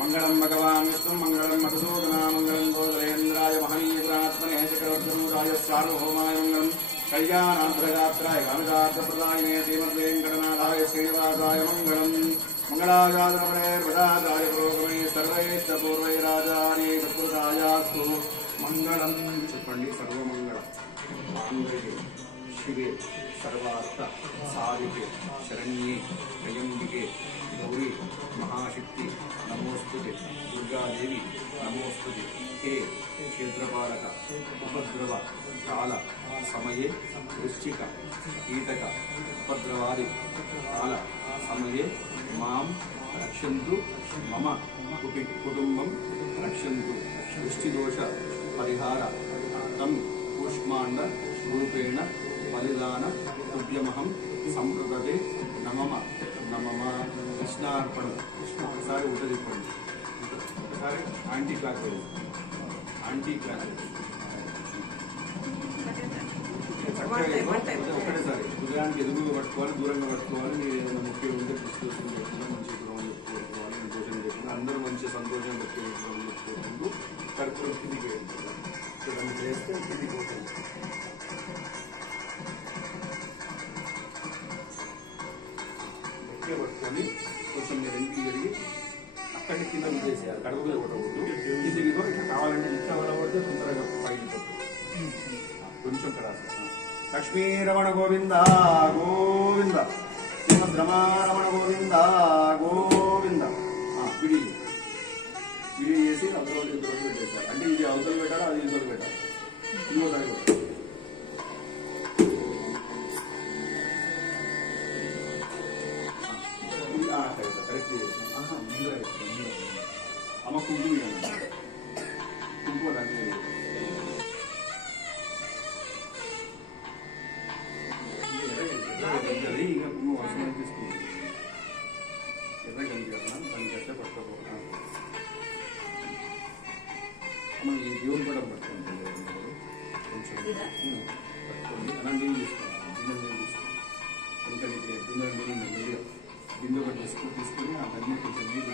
మంగళం భగవాన్ విష్ణు మంగళం మధుసూదన మంగళం గోదరేంద్రాయ మహనీయత్రాత్మనే చక్రవర్తిరాయ సార్వభౌమాయ మంగళం కళ్యాణాంధ్రగాత్రాయ కామితార్థప్రదాయనే శ్రీమద్వేంకటనాథాయ శ్రీనివాసాయ మంగళం మంగళాచార్యే ప్రదాదాయ పురోగమే సర్వైష్టపూర్వైరాజార్యై సత్కృతాయాస్తు మంగళం చెప్పండి. సర్వమంగళం మాంగళ్యే శివే సర్వార్థ సాధికే శరణ్యే త్రయంబికే గౌరీ మహాశక్తి నమోస్తుతే దుర్గాదేవి నమోస్తుతే హే క్షేత్రపాలక ఉపద్రవ కాల సమయే వృశ్చిక కీటక ఉపద్రవాది కాల సమయే మాం రక్షంతు మమ కుటుంబం రక్షంతు వృష్టిదోష పరిహార తం కూష్మాండ రూపేణ బలిదాన తుభ్యమహం సంప్రదతే నమమ నమమ కృష్ణార్పణం. ఒకసారి ఉటదిప్పండి, ఒకసారి యాంటీ క్లాక్ వైజ్ ఒకటేసారి హృదయానికి ఎదుగుగా పట్టుకోవాలి, దూరంగా పట్టుకోవాలి. మీరు ఏదైనా ముఖ్యం ఉంటే డిస్కషన్ చేయకుండా మంచి గృహం చెప్పుకోవాలి, సంతోషం చేయకుండా అందరూ మంచి సంతోషం చెప్పుకుంటూ కర్పూరం కిందికి వేయండి. దాన్ని చేస్తే కిందికి పోతుంది. గట్టిగా పట్టుకొని కొంచెం మీరు ఇంటికి జరిగి అక్కడికి కింద చేసేయాలి. కడుపు మీద కొట్టకూడదు. కిందికి ఇట్లా కావాలంటే ఇట్లా పడితే తొందరగా పగిలిపోతుంది. కొంచెం కదా. లక్ష్మీరమణ గోవింద గోవింద శ్రీమద్రమారమణ గోవింద గోవింద. విడి చేసి అందులో ఇద్దరు పెట్టేస్తారు. అంటే ఇది అవతలు పెట్టాలి, అది ఇద్దరు పెట్టాలి. ఇంకోసారి కరెక్ట్ అమ్మ కుంకుమ దాన్ని ఇంకా కుంకుమ వర్షం తీసుకుంది. ఎర్ర గంజి కదా దాన్ని గట్టే పట్టుకోకుండా అమ్మ ఈ దేవుని కూడా పట్టుకుంటుంది. కొంచెం పట్టుకోండి. అలా నీళ్ళు తీసుకోండి, బిందె తీసుకోండి. ఇంకా బిందె ఒకటి తీసుకుని ఆ గంజి కొంచెం నీళ్ళు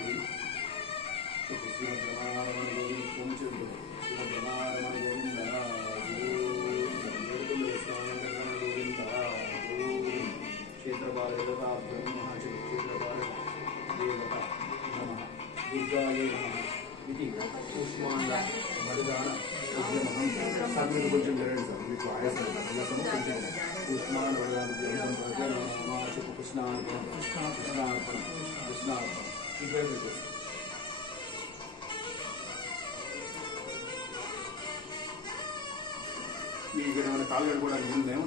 శ్రీమద్రమారమణ గోవింద శ్రీమద్రమారమణ గోవింద క్షేత్రపాలభ్యం మహాశివ క్షేత్రపాల దేవత నమ దుర్గాయే నమ ఇది కూష్మాండ బలిదాన ఉద్యమహం. సార్ మీరు కొంచెం జరగండి సార్, మీకు ఆయాసం కొంచెం కూష్మాండ బలిదాన మహాశివ కృష్ణార్పణం కృష్ణార్పణం కృష్ణార్పణం. ఇక్కడ మీకు ఏమైనా కాలు కడుకోవడానికి ఉందేమో